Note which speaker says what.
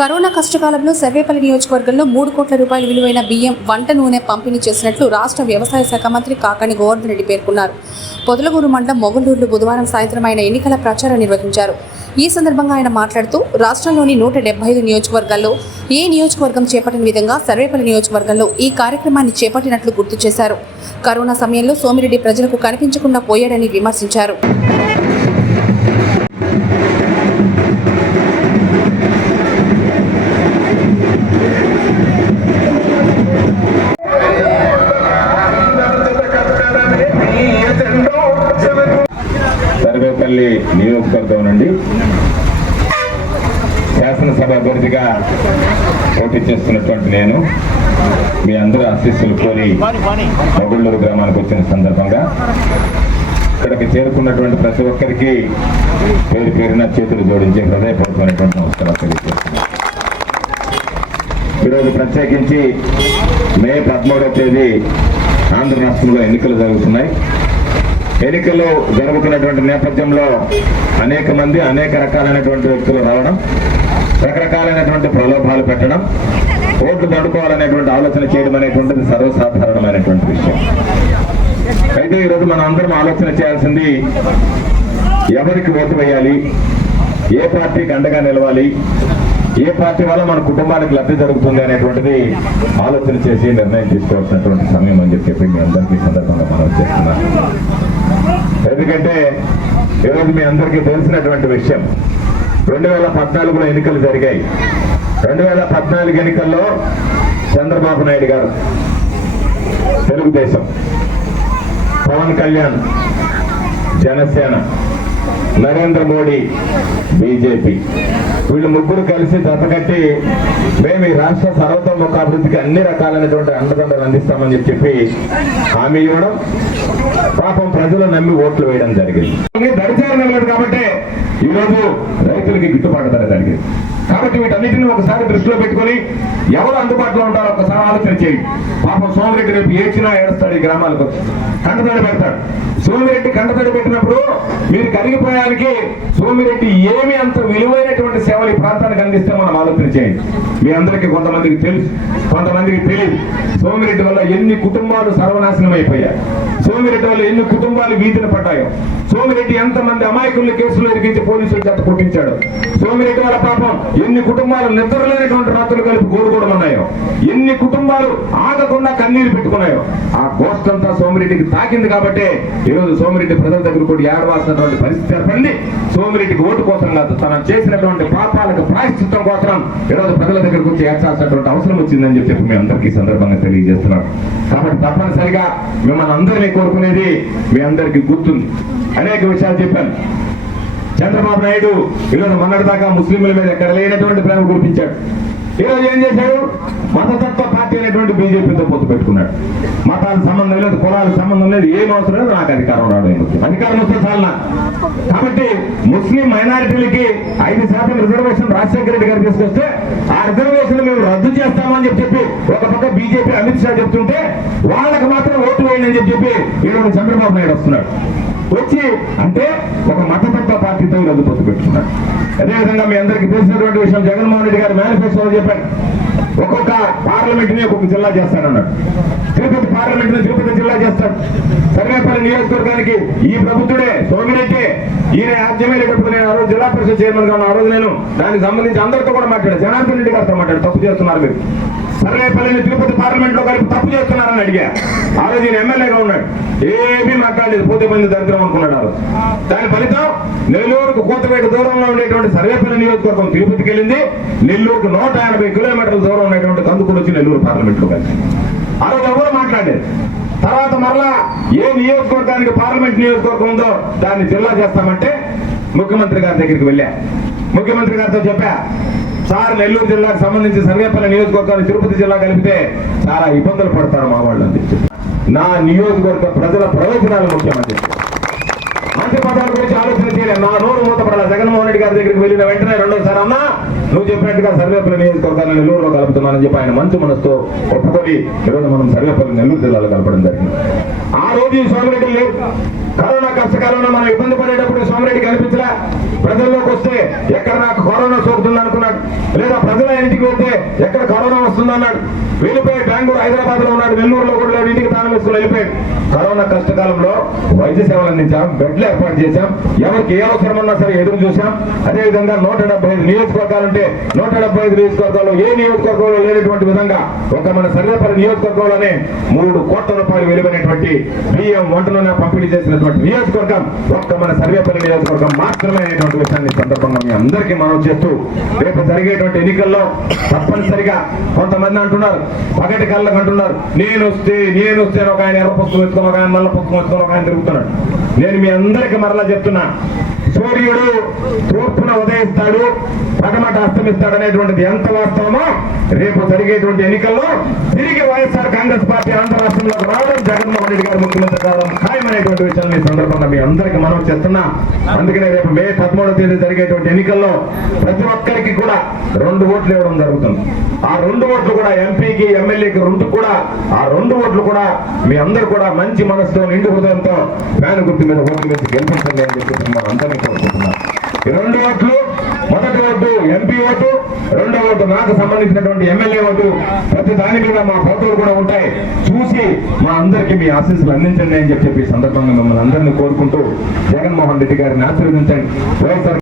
Speaker 1: Corona కష్టకాలంలో సర్వేపల్లి నియోజకవర్గంలో మూడు కోట్ల రూపాయల విలువైన బియ్యం వంట నూనె పంపిణీ చేసినట్లు రాష్ట్ర వ్యవసాయ శాఖ మంత్రి కాకాని గోవర్ధన్ రెడ్డి పేర్కొన్నారు. పొదలగూరు మండలం మొగలూరులో బుధవారం సాయంత్రం ఆయన ఎన్నికల ప్రచారం నిర్వహించారు. ఈ సందర్భంగా ఆయన మాట్లాడుతూ రాష్ట్రంలోని నూట డెబ్బై ఐదు నియోజకవర్గాల్లో ఏ నియోజకవర్గం చేపట్టిన విధంగా సర్వేపల్లి నియోజకవర్గంలో ఈ కార్యక్రమాన్ని చేపట్టినట్లు గుర్తు చేశారు. కరోనా సమయంలో సోమిరెడ్డి ప్రజలకు కనిపించకుండా పోయాడని విమర్శించారు.
Speaker 2: నియోజకవర్గం శాసనసభ అభ్యర్థిగా పోటీ చేస్తున్నటువంటి నేను మీ అందరూ ఆశీస్సులు కోరి మొగుళ్ళూరు గ్రామానికి వచ్చిన సందర్భంగా ఇక్కడికి చేరుకున్నటువంటి ప్రతి ఒక్కరికి పేరు పేరున చేతులు జోడించి హృదయపూర్వకమైనటువంటి నమస్కారాలు తెలియజేస్తున్నాను. ఈరోజు ప్రత్యేకించి మే పదమూడవ తేదీ ఆంధ్ర రాష్ట్రంలో ఎన్నికలు జరుగుతున్నాయి. ఎన్నికలు జరుగుతున్నటువంటి నేపథ్యంలో అనేక మంది అనేక రకాలైనటువంటి వ్యక్తులు రావడం రకరకాలైనటువంటి ప్రలోభాలు పెట్టడం ఓట్లు దండుకోవాలనేటువంటి ఆలోచన చేయడం అనేటువంటిది సర్వసాధారణమైనటువంటి విషయం. అయితే ఈరోజు మనం అందరం ఆలోచన చేయాల్సింది ఎవరికి ఓటు వేయాలి ఏ పార్టీకి అండగా నిలవాలి ఏ పార్టీ వల్ల మన కుటుంబానికి లబ్ధి జరుగుతుంది అనేటువంటిది ఆలోచన చేసి నిర్ణయం తీసుకోవాల్సినటువంటి సమయం అని చెప్పి మీ అందరికీ సందర్భంగా మనం చేస్తున్నాం. ఎందుకంటే ఈరోజు మీ అందరికీ తెలిసినటువంటి విషయం. రెండు వేల పద్నాలుగులో ఎన్నికలు జరిగాయి. రెండు వేల పద్నాలుగు ఎన్నికల్లో చంద్రబాబు నాయుడు గారు తెలుగుదేశం పవన్ కళ్యాణ్ జనసేన నరేంద్ర మోడీ బీజేపీ. వీళ్ళు ముగ్గురు కలిసి దత్తకట్టి మేము ఈ రాష్ట్ర సర్వతోముఖ అభివృద్ధికి అన్ని రకాలైనటువంటి అండదండలు అందిస్తామని చెప్పి హామీ ఇవ్వడం పాపం ప్రజలు నమ్మి ఓట్లు వేయడం జరిగింది. దరిచారు నిలబడి కాబట్టి ఈరోజు రైతులకి గిట్టుబాటు ధర జరిగింది. కాబట్టి వీటన్నిటిని ఒకసారి దృష్టిలో పెట్టుకొని ఎవరు అందుబాటులో ఉంటారో ఒకసారి ఆలోచన చేయండి. పాపం సోమరెడ్డి రేపు ఏడ్చినా ఏడుస్తాడు. ఈ గ్రామాలకు వచ్చి. పెడతాడు. సోమిరెడ్డి కంటతడి పెట్టినప్పుడు మీరు కరిగిపోయానికి సోమిరెడ్డి ఏమి అంత విలువైనటువంటి సేవలు ఈ ప్రాంతానికి అందిస్తే మనం ఆలోచన చేయండి. మీ అందరికీ కొంతమందికి తెలుసు. కొంతమందికి తెలియదు సోమిరెడ్డి వల్ల ఎన్ని కుటుంబాలు సర్వనాశనం అయిపోయాయి. సోమిరెడ్డి వల్ల ఎన్ని కుటుంబాలు వీధిన పడ్డాయో. సోమిరెడ్డి ఎంతమంది అమాయకుల్ని కేసులు ఎరిగించి పోలీసులు చెత్త పుట్టించాడు సోమిరెడ్డి వల్ల పాపం ఎన్ని కుటుంబాలు నిద్రలేనటువంటి రాత్రులు కలిపి గోడుకోవడం ఉన్నాయో ఎన్ని కుటుంబాలు ఆగకుండా కన్నీరు పెట్టుకున్నాయో. ఆ గోష్టంతా సోమిరెడ్డికి తాకింది కాబట్టి ఈరోజు సోమిరెడ్డి ప్రజల దగ్గర కూడా ఏడవాల్సినటువంటి పరిస్థితి ఏర్పడింది. సోమిరెడ్డికి ఓటు కోసం కాదు తను చేసినటువంటి పాపాలకు ప్రాయశ్చిత్తం కోసం ఈరోజు ప్రజల దగ్గరకు వచ్చి ఏడ్చాల్సినటువంటి అవసరం వచ్చిందని చెప్పి మీ అందరికీ సందర్భంగా తెలియజేస్తున్నాం కాబట్టి తప్పనిసరిగా మిమ్మల్ని అందరినీ కోరుకునేది మీ అందరికీ గుర్తుంది. అనేక విషయాలు చెప్పాను. చంద్రబాబు నాయుడు ఈరోజు మొన్నటిదాకా ముస్లింల మీద ఎక్కడ లేనటువంటి ప్రేమ కురిపించాడు ఈరోజు ఏం చేశాడు మతతత్వ పార్టీ అనేటువంటి బీజేపీతో పొత్తు పెట్టుకున్నాడు. మతాలకు సంబంధం లేదు కులాలకు సంబంధం లేదు ఏం అవసరం లేదు నాకు అధికారం రావడం అధికారం వస్తే చాలా కాబట్టి ముస్లిం మైనారిటీలకి ఐదు శాతం రిజర్వేషన్ రాజశేఖర రెడ్డి గారు తీసుకొస్తే ఆ రిజర్వేషన్ మేము రద్దు చేస్తామని చెప్పి చెప్పి ఒక పక్క బీజేపీ అమిత్ షా చెప్తుంటే వాళ్ళకి మాత్రం ఓటు వేయండి అని చెప్పి ఈరోజు చంద్రబాబు నాయుడు వస్తున్నాడు. వచ్చి అంటే ఒక మతతత్వ పార్టీతో ఈరోజు పొత్తు పెట్టుకున్నాడు అదేవిధంగా మీ అందరికీ తెలిసినటువంటి విషయం జగన్మోహన్ రెడ్డి గారు మేనిఫెస్టోలో చెప్పారు ఒక్కొక్క పార్లమెంట్ని ఒక్కొక్క జిల్లా చేస్తానన్నాడు. తిరుపతి పార్లమెంట్ని తిరుపతి జిల్లా చేస్తాడు. సర్వేపల్లి నియోజకవర్గానికి ఈ ప్రభుత్వుడే సోమిరెడ్డి. ఈయన ఆద్యమైనప్పుడు నేను ఆ రోజు జిల్లా పరిషత్ చైర్మన్గా ఉన్న ఆ రోజు నేను దానికి సంబంధించి అందరితో కూడా మాట్లాడాను. జనార్దన్ రెడ్డి గారితో మాట్లాడు తప్పు చేస్తున్నారు మీరు. సర్వేపల్లిని తిరుపతి పార్లమెంట్లో కలిపి తప్పు చేస్తున్నారని అడిగా. ఆ రోజు ఈయన ఎమ్మెల్యేగా ఉన్నాడు. ఏమీ మాట్లాడలేదు. పోతే మంది దరిద్రం అనుకున్నాడు ఆ రోజు. దాని ఫలితం నెల్లూరుకు కోతపేట దూరంలో ఉండేటువంటి సర్వేపల్లి నియోజకవర్గం తిరుపతికి వెళ్ళింది. నెల్లూరుకు నూట కిలోమీటర్ల దూరం ఉండేటువంటి కందుకూరు వచ్చి నెల్లూరు పార్లమెంట్ కానీ. కలిసి ఆ రోజు ఎవరు మాట్లాడలేదు తర్వాత మరలా ఏ నియోజకవర్గానికి పార్లమెంట్ నియోజకవర్గం ఉందో దాన్ని జిల్లా చేస్తామంటే ముఖ్యమంత్రి గారి దగ్గరికి వెళ్ళా. ముఖ్యమంత్రి గారితో చెప్పా సార్ నెల్లూరు జిల్లాకు సంబంధించి సర్వేపల్లి నియోజకవర్గాన్ని తిరుపతి జిల్లా కలిపితే చాలా ఇబ్బందులు పడతారు మా వాళ్ళు అని నా నియోజకవర్గ ప్రజల ప్రయోజనాలు ముఖ్యమంత్రి మంత్రి పదాల గురించి ఆలోచన చేయలేదు. నా నోరు మూతపడాల. జగన్మోహన్ రెడ్డి గారి దగ్గరికి వెళ్ళిన వెంటనే రెండోసారి అన్నా నువ్వు చెప్పినట్టుగా సర్వేపల్లి నియోజకవర్గాన్ని నెల్లూరులో కలుపుతున్నానని చెప్పి ఆయన మంచి మనసుతో ఒప్పుకొని ఈరోజు మనం సర్వేపల్లి నెల్లూరు జిల్లాలో కలపడం జరిగింది. ఆ రోజు ఈ సోమిరెడ్డి లేరు. కరోనా కష్టకాలంలో మనం ఇబ్బంది పడేటప్పుడు సోమిరెడ్డి కనిపించలా. ప్రజల్లోకి వస్తే ఎక్కడ నాకు కరోనా సోకుతుంది అనుకున్నాడు లేదా ప్రజల ఇంటికి వెళ్తే ఎక్కడ కరోనా వస్తుంది అన్నాడు వెళ్ళిపోయి అలాగే బెంగళూరు హైదరాబాద్లో ఉన్నాడు. నెల్లూరులో కూడా లేడు, ఇంటికి తాను వెళ్ళిపోయాడు. కరోనా కష్టకాలంలో వైద్య సేవలు అందించాం. బెడ్లు ఏర్పాటు చేశాం. ఎవరికి ఏ అవసరం ఉన్నా సరే ఎదురు చూసాం అదేవిధంగా నూట డెబ్బై ఐదు నియోజకవర్గాలు ఉంటే నూట డెబ్బై ఐదు నియోజకవర్గాల్లో ఏ నియోజకవర్గంలో లేనటువంటి విధంగా ఒక మన సర్వేపల్లి నియోజకవర్గంలోనే మూడు కోట్ల రూపాయలు విలువైనటువంటి బియ్యం వంట పంపిణీ చేసినటువంటి నియోజకవర్గం ఒక్క మన సర్వేపల్లి నియోజకవర్గం మాత్రమే అనేటువంటి విషయాన్ని సందర్భంగా మీ అందరికీ మనం చేస్తూ రేపు జరిగేటువంటి ఎన్నికల్లో తప్పనిసరిగా కొంతమంది అంటున్నారు పగటి కళ్ళకు అంటున్నారు. నేను వస్తే నేను వస్తే ఒక ఆయన ఎర్ర పుస్తకం ఎత్తుకొని ఒక ఆయన నల్ల పుస్తకం ఎత్తుకొని ఒక ఆయన తిరుగుతున్నాడు. నేను మీ అందరికీ మరలా చెప్తున్నా. సూర్యుడు తూర్పున ఉదయిస్తాడు పగమట అస్తమిస్తాడు అనేటువంటిది ఎంత వాస్తవమో రేపు జరిగేటువంటి ఎన్నికల్లో తిరిగి వైఎస్ఆర్ కాంగ్రెస్ పార్టీ ఆంధ్ర రాష్ట్రంలోకి రావడం జగన్మోహన్ రెడ్డి గారు ముఖ్యమంత్రి కావడం ఖాయమనేటువంటి విషయాన్ని అందరికీ మనం చేస్తున్నా. అందుకనే రేపు మే పదమూడవ తేదీ జరిగేటువంటి ఎన్నికల్లో ప్రతి ఒక్కరికి కూడా రెండు ఓట్లు ఇవ్వడం జరుగుతుంది. ఆ రెండు ఓట్లు కూడా ఎంపీకి ఎమ్మెల్యేకి రెండు కూడా ఆ రెండు ఓట్లు కూడా మీ అందరు కూడా మంచి మనసుతో నిండు హృదయంతో ఫ్యాన్ గుర్తు మీద ఓట్లు వేసి గెలిపించండి అని చెప్పి మిమ్మల్ని అందరినీ కోరుకుంటున్నాను. ఈ రెండు ఓట్లు మొదటి ఓటు ఎంపీ ఓటు రెండో ఓటు నాకు సంబంధించినటువంటి ఎమ్మెల్యే ఓటు. ప్రతి దాని మీద మా ఫోటోలు కూడా ఉంటాయి. చూసి మా అందరికీ మీ ఆశీస్సులు అందించండి అని చెప్పి సందర్భంగా మిమ్మల్ని అందరినీ కోరుకుంటూ జగన్మోహన్ రెడ్డి గారిని ఆశీర్వదించండి. వైఎస్ఆర్